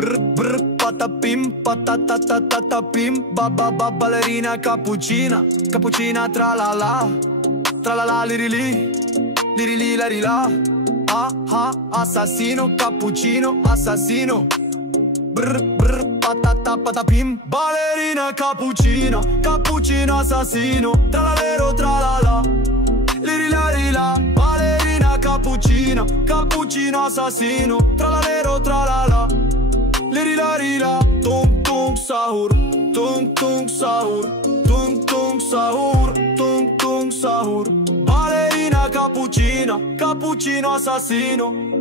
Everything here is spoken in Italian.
Brr brr patapim patatatatapim. Ballerina cappuccina, cappuccina tra la la lirili, lirili la rila. Ah ah assassino, cappuccino, assassino. Brr brr patata patapim. Ballerina cappuccina, cappuccino assassino. Tra la lero tra la lirila rila. Ballerina cappuccina, cappuccino assassino. Tra la lero tra la lirila rila. Tung tung sahur, tung tung sahur, tung tung sahur, tung tung sahur. Ballerina cappuccina, cappuccino assassino.